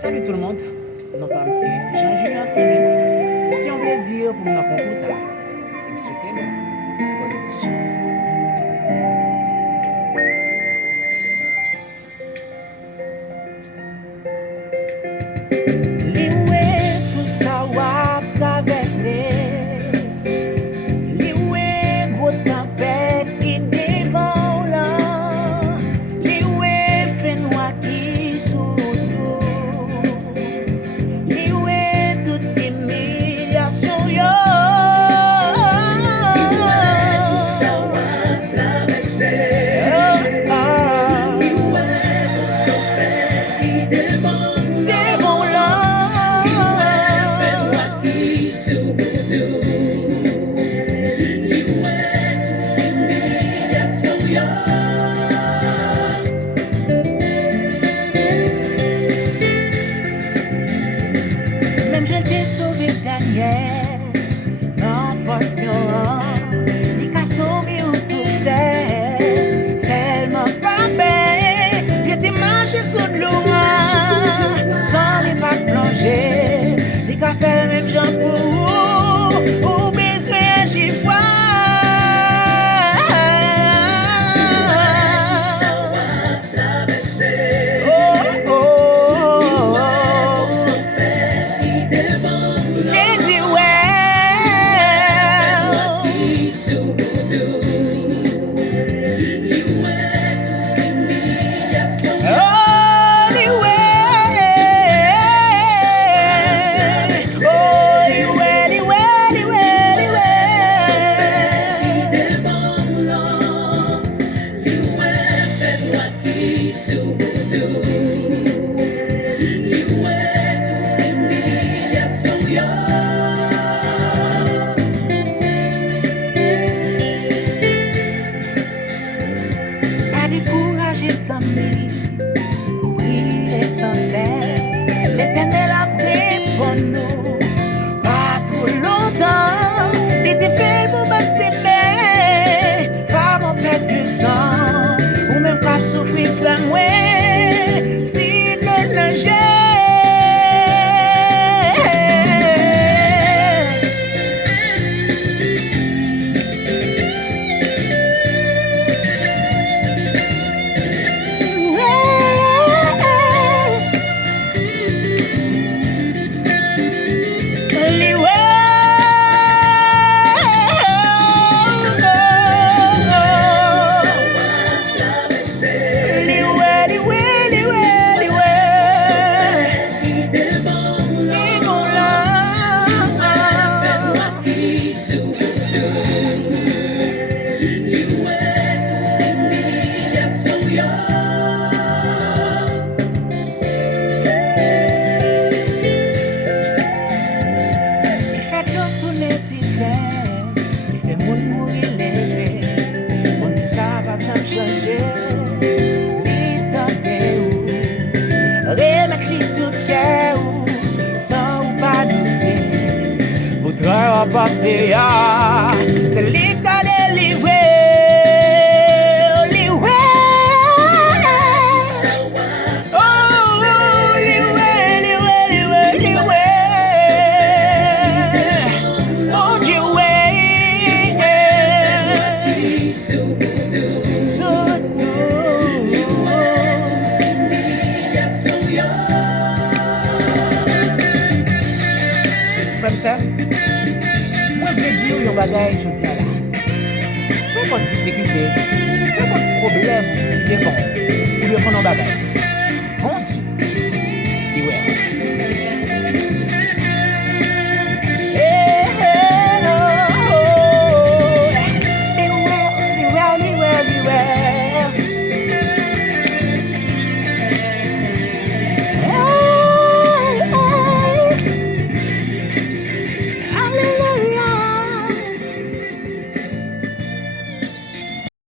Salut tout le monde, non pas c'est Jean-Julien Saint-Mint. C'est un plaisir pour nous rencontrer ça. Et monsieur Kelo, bonne édition. Liwe tout ça wap traversé. Liwe gros tempête qui devant là. Liwe fait noir qui sous tout. Liwe toute humiliation yo. Même je t'ai sauvé dernière, non force non, ni qu'à sauver ou tout fait, seulement pas bien, puis t'es marché sous de l'eau, sans les pas plonger, ni qu'à faire le même genre pour ou besoin j'y vois. Pas décourager sans prier sans cesse. L'Éternel a pris pour nous, pas trop longtemps. Il était fait pour bâtir, femme en perte du sang, ou même quand souffrir flamme, si le danger. Il fait moun mourir levé. On dit ça va bien changer. Li tente ou remettre li tout cœur sans ou pas douter. Votre heure a passé, c'est li qui a délivré. Comme ça, moi je veux dire yon bagay je dis là. Pas de difficulté, pas de problème devant ou bien qu'on en bagay.